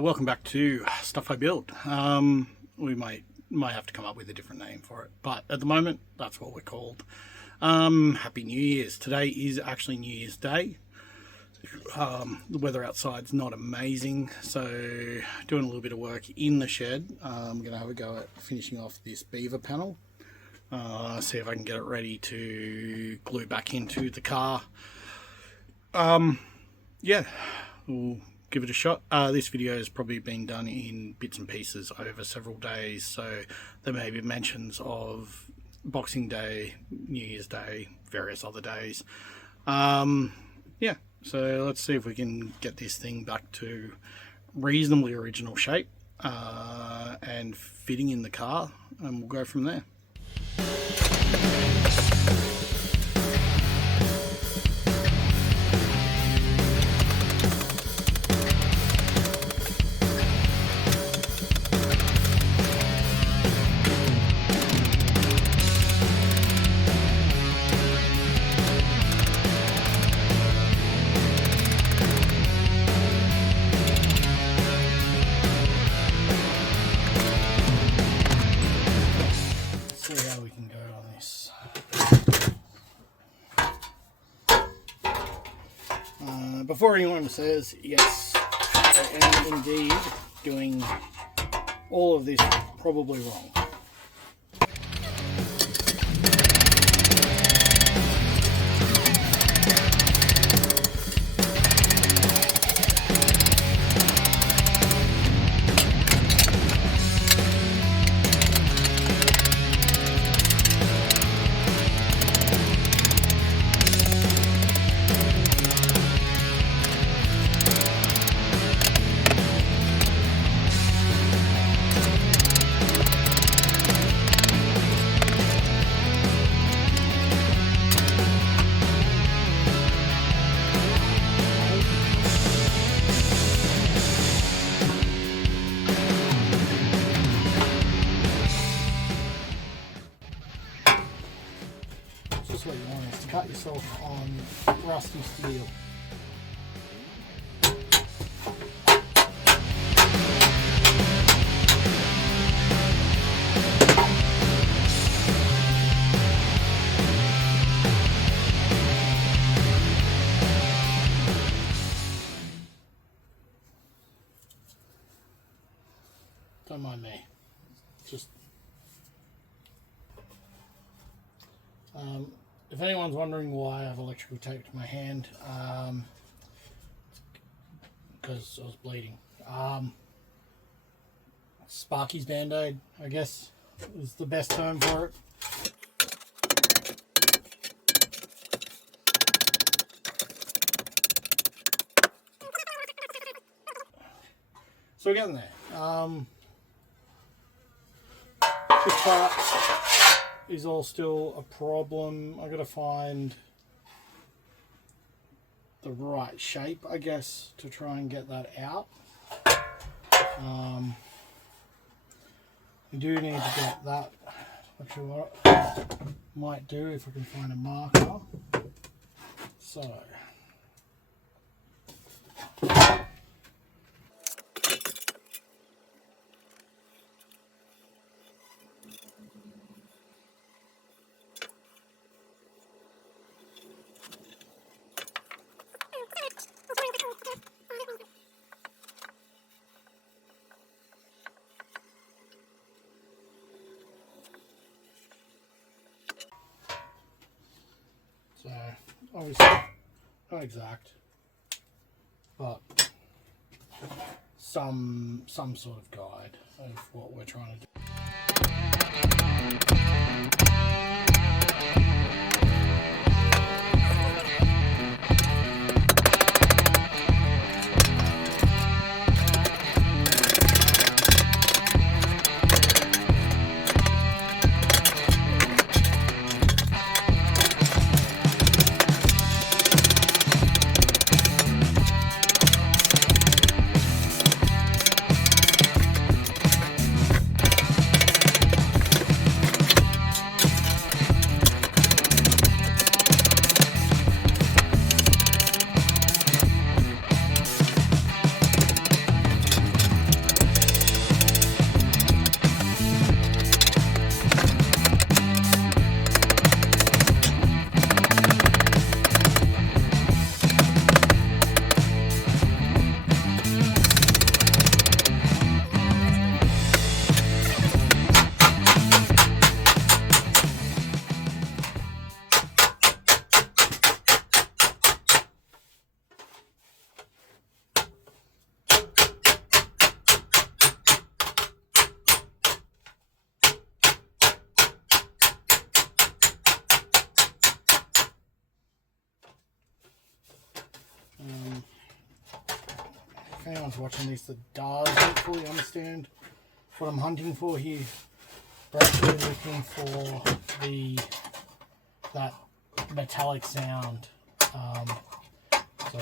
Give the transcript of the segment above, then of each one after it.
Welcome back to stuffibuild. We might have to come up with a different name for it, but at the moment that's what we're called. Happy New Year's. Today is actually New Year's Day. The weather outside's not amazing, so doing a little bit of work in the shed. I'm going to have a go at finishing off this beaver panel. See if I can get it ready to glue back into the car. Yeah, we'll give it a shot. This video has probably been done in bits and pieces over several days, so there may be mentions of Boxing Day, New Year's Day, various other days. Yeah, so let's see if we can get this thing back to reasonably original shape and fitting in the car, and we'll go from there. See how we can go on this. Before anyone says, yes, I am indeed doing all of this probably wrong. What you want is to cut yourself on rusty steel. Don't mind me. Just if anyone's wondering why I've electrical taped my hand, because I was bleeding. Sparky's Band-Aid, I guess, is the best term for it. So we're getting there. This part is all still a problem. I gotta find the right shape, I guess, to try and get that out. We do need to get that. Actually, what I might do if I can find a marker. So. So, obviously, not exact, but some sort of guide of what we're trying to do. if anyone's watching this that doesn't fully understand what I'm hunting for here, we're actually looking for that metallic sound. So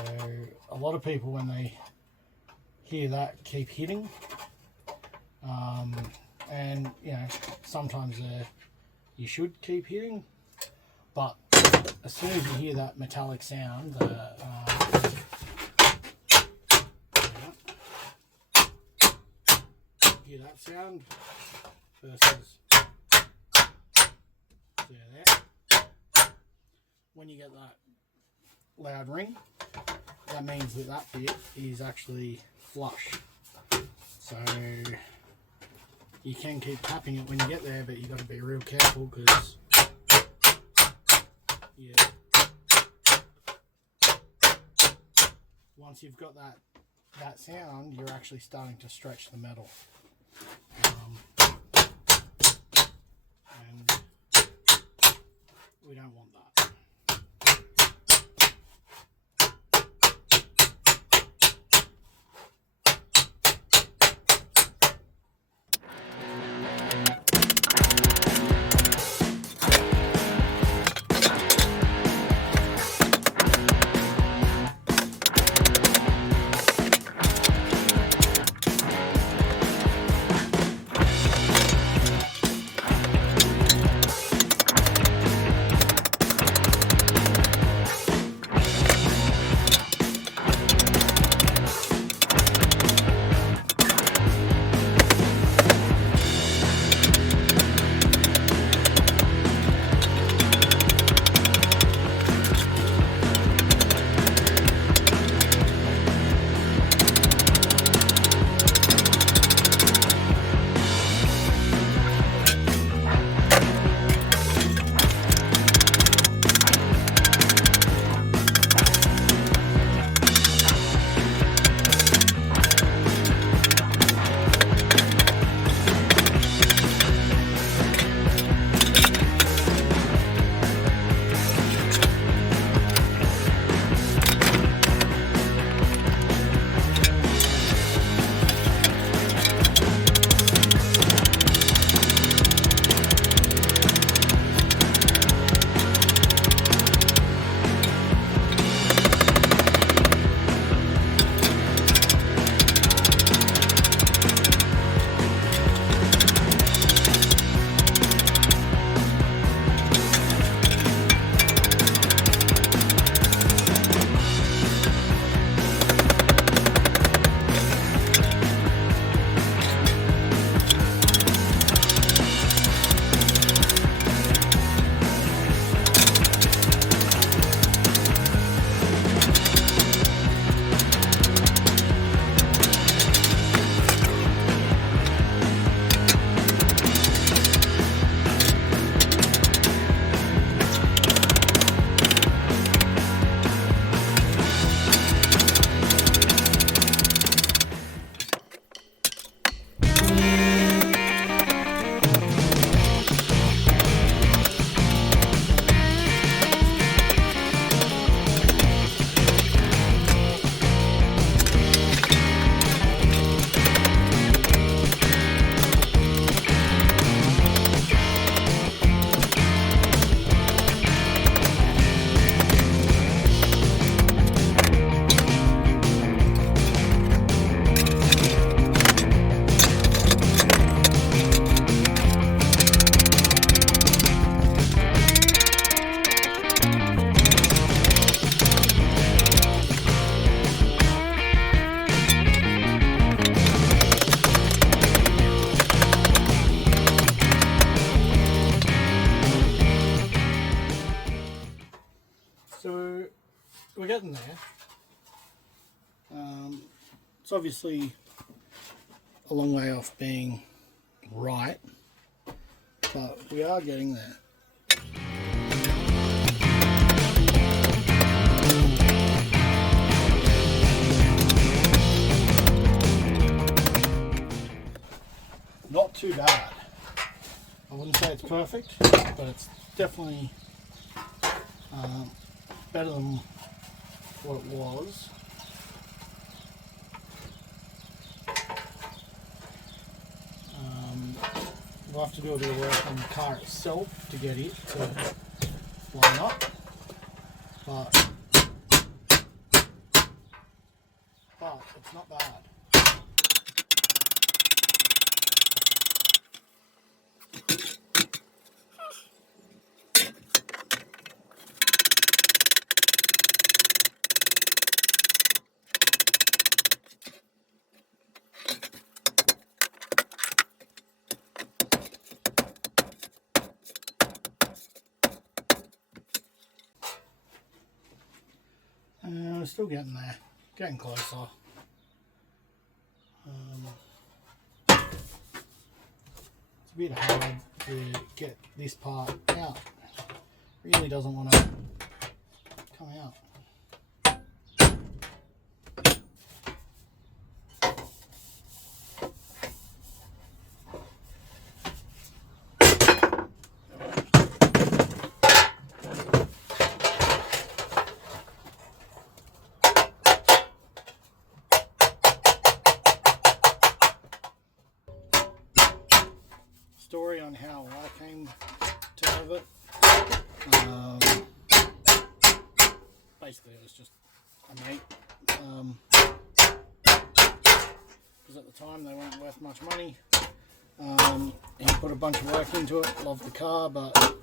a lot of people, when they hear that, keep hitting, and you know, sometimes you should keep hitting, but as soon as you hear that metallic sound, hear that sound versus there. When you get that loud ring, that means that that bit is actually flush. So you can keep tapping it when you get there, but you've got to be real careful because once you've got that sound, you're actually starting to stretch the metal. And we don't want that. So we're getting there. It's obviously a long way off being right, but we are getting there. Not too bad. I wouldn't say it's perfect, but it's definitely better than what it was. we'll have to do a bit of work on the car itself to get it to line up, but it's not bad. We're still getting there, getting closer. It's a bit hard to get this part out. Really doesn't want to come out. Story on how I came to have it. Basically, it was just a mate. Because at the time they weren't worth much money. He put a bunch of work into it. Loved the car, but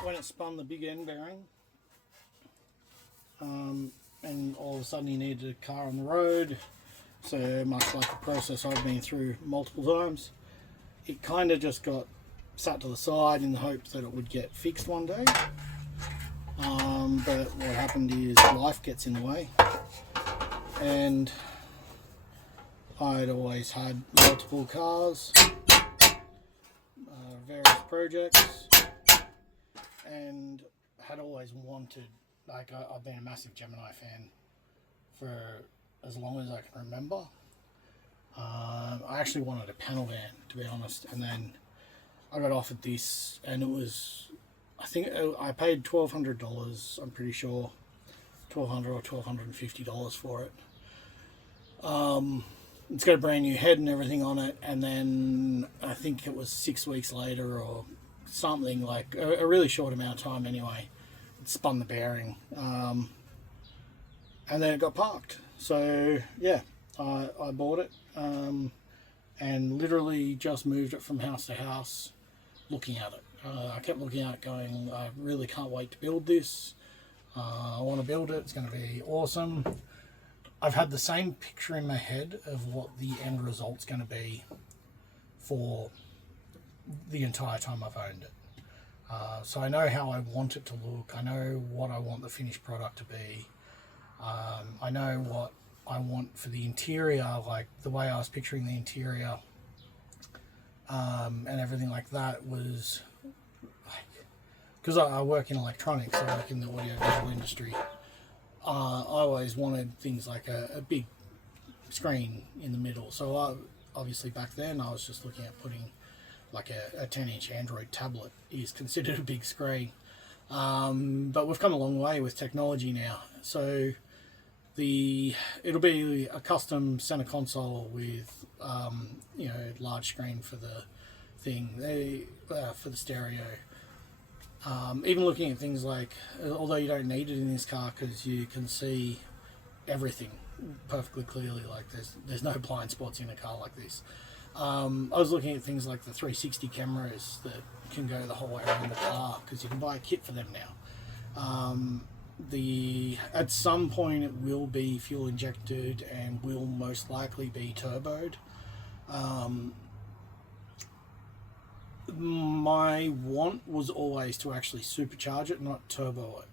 when it spun the big end bearing, and all of a sudden he needed a car on the road. So much like the process I've been through multiple times, it kind of just got sat to the side in the hopes that it would get fixed one day. But what happened is life gets in the way, and I'd always had multiple cars, various projects, and had always wanted, like I've been a massive Gemini fan for as long as I can remember. I actually wanted a panel van, to be honest, and then I got offered this, and it was, I think I paid $1,200, I'm pretty sure, $1,200 or $1,250 for it. It's got a brand new head and everything on it, and then I think it was 6 weeks later or something, like a really short amount of time anyway, it spun the bearing, and then it got parked. So yeah, I bought it, and literally just moved it from house to house looking at it. I kept looking at it going, I really can't wait to build this. I want to build it, it's going to be awesome. I've had the same picture in my head of what the end result's going to be for the entire time I've owned it. So I know how I want it to look, I know what I want the finished product to be. I know what I want for the interior, like the way I was picturing the interior, and everything like that was like, because I work in electronics, I work in the audio visual industry. I always wanted things like a big screen in the middle. So obviously back then I was just looking at putting like a 10-inch Android tablet is considered a big screen. But we've come a long way with technology now. So it'll be a custom center console with large screen for the thing, for the stereo. Even looking at things like, although you don't need it in this car because you can see everything perfectly clearly, like there's no blind spots in a car like this. I was looking at things like the 360 cameras that can go the whole way around the car, because you can buy a kit for them now. At some point it will be fuel injected and will most likely be turboed. My want was always to actually supercharge it, not turbo it.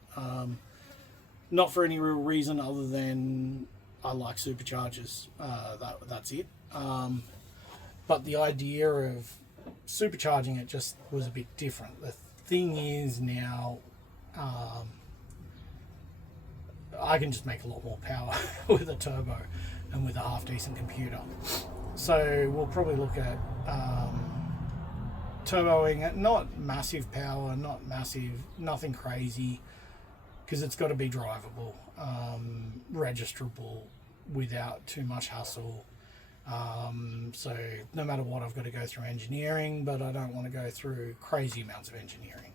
Not for any real reason other than I like superchargers. That's it. But the idea of supercharging it just was a bit different. The thing is now, I can just make a lot more power with a turbo and with a half decent computer. So we'll probably look at turboing it, not massive power, nothing crazy, because it's got to be drivable, registerable without too much hassle. So no matter what, I've got to go through engineering, but I don't want to go through crazy amounts of engineering.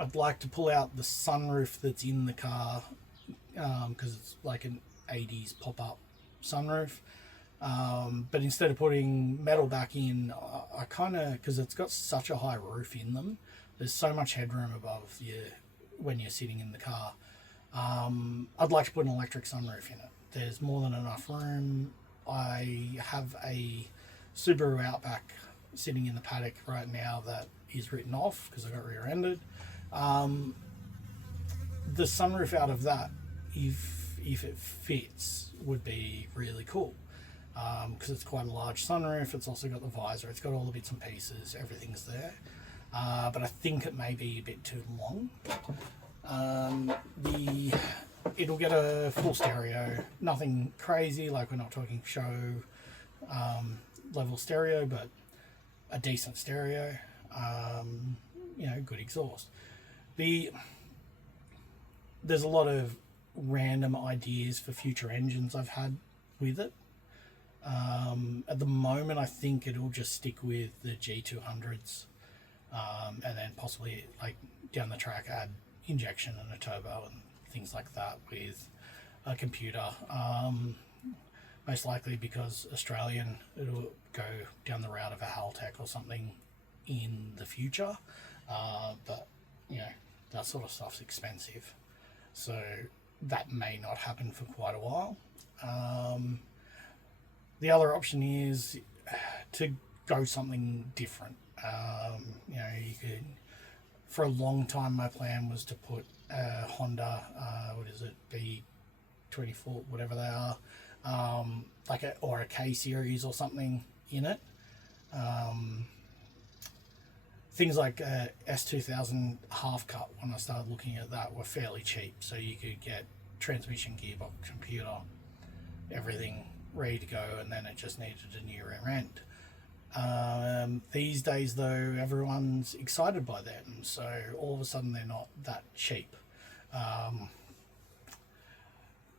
I'd like to pull out the sunroof that's in the car, because it's like an 80s pop-up sunroof. But instead of putting metal back in, I kind of, because it's got such a high roof in them, there's so much headroom above you when you're sitting in the car. I'd like to put an electric sunroof in it. There's more than enough room. I have a Subaru Outback sitting in the paddock right now that is written off because I got rear-ended. The sunroof out of that, if it fits, would be really cool, because it's quite a large sunroof. It's also got the visor, it's got all the bits and pieces, everything's there, but I think it may be a bit too long. It'll get a full stereo, nothing crazy, like we're not talking show level stereo, but a decent stereo, good exhaust. There's a lot of random ideas for future engines I've had with it. At the moment, I think it'll just stick with the G200s, and then possibly, like, down the track, add injection and a turbo and things like that with a computer. Most likely because Australian, it'll go down the route of a Haltech or something in the future, but that sort of stuff's expensive, so that may not happen for quite a while. The other option is to go something different. You could, for a long time, my plan was to put a Honda, B24, whatever they are, or a K series or something in it. Things like S2000 half cut, when I started looking at that, were fairly cheap, so you could get transmission, gearbox, computer, everything ready to go, and then it just needed a new rear end. These days, though, everyone's excited by them, so all of a sudden they're not that cheap.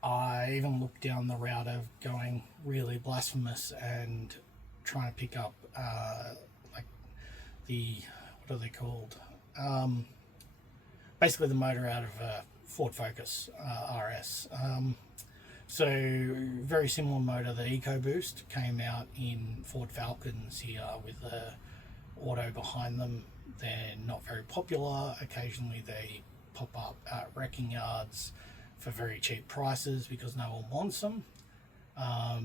I even looked down the route of going really blasphemous and trying to pick up what are they called? Basically the motor out of Ford Focus RS. So very similar motor. The EcoBoost came out in Ford Falcons here with the auto behind them. They're not very popular. Occasionally they pop up at wrecking yards for very cheap prices because no one wants them.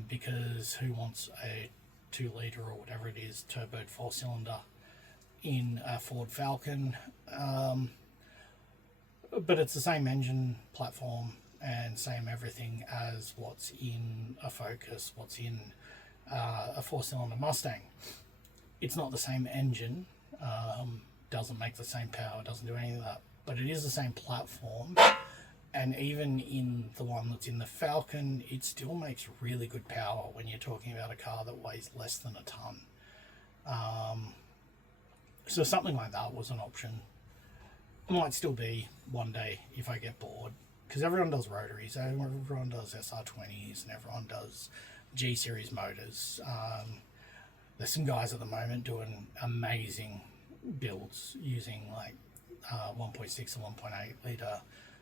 Because who wants a 2 litre or whatever it is turboed 4-cylinder in a Ford Falcon? But it's the same engine platform and same everything as what's in a Focus, what's in a 4-cylinder Mustang. It's not the same engine, doesn't make the same power, doesn't do any of that, but it is the same platform. And even in the one that's in the Falcon, it still makes really good power when you're talking about a car that weighs less than a ton. So something like that was an option. It might still be one day if I get bored, because everyone does rotaries, everyone does SR20s, and everyone does G-series motors. There's some guys at the moment doing amazing builds using like 1.6 and 1.8 litre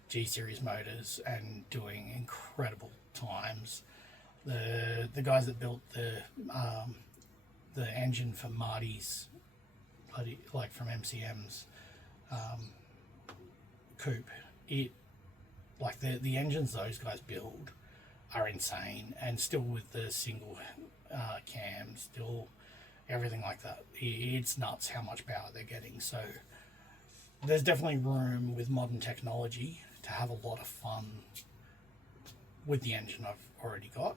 G-series motors and doing incredible times. The guys that built the engine for Marty's, like from MCM's coupe, the engines those guys build are insane, and still with the single cam, still everything like that. It's nuts how much power they're getting. So there's definitely room with modern technology to have a lot of fun with the engine I've already got.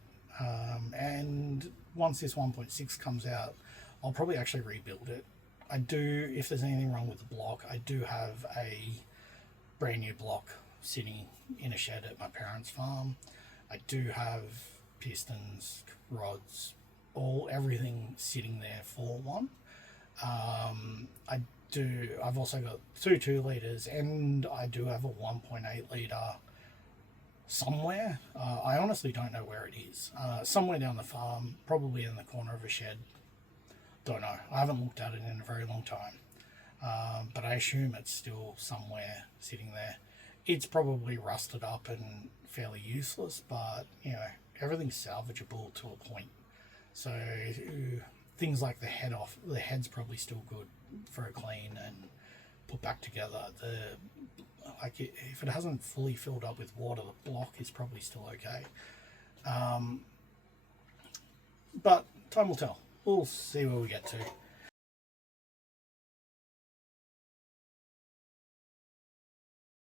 And once this 1.6 comes out, I'll probably actually rebuild it. I do, if there's anything wrong with the block, I do have a brand new block sitting in a shed at my parents' farm. I do have pistons, rods, everything sitting there for one. I've also got two 2 litres, and I do have a 1.8 litre somewhere. I honestly don't know where it is. Somewhere down the farm, probably in the corner of a shed. Don't know. I haven't looked at it in a very long time. But I assume it's still somewhere sitting there. It's probably rusted up and fairly useless, but you know, everything's salvageable to a point. So things like the head's probably still good for a clean and put back together. If it hasn't fully filled up with water, the block is probably still okay. But time will tell. We'll see where we get to.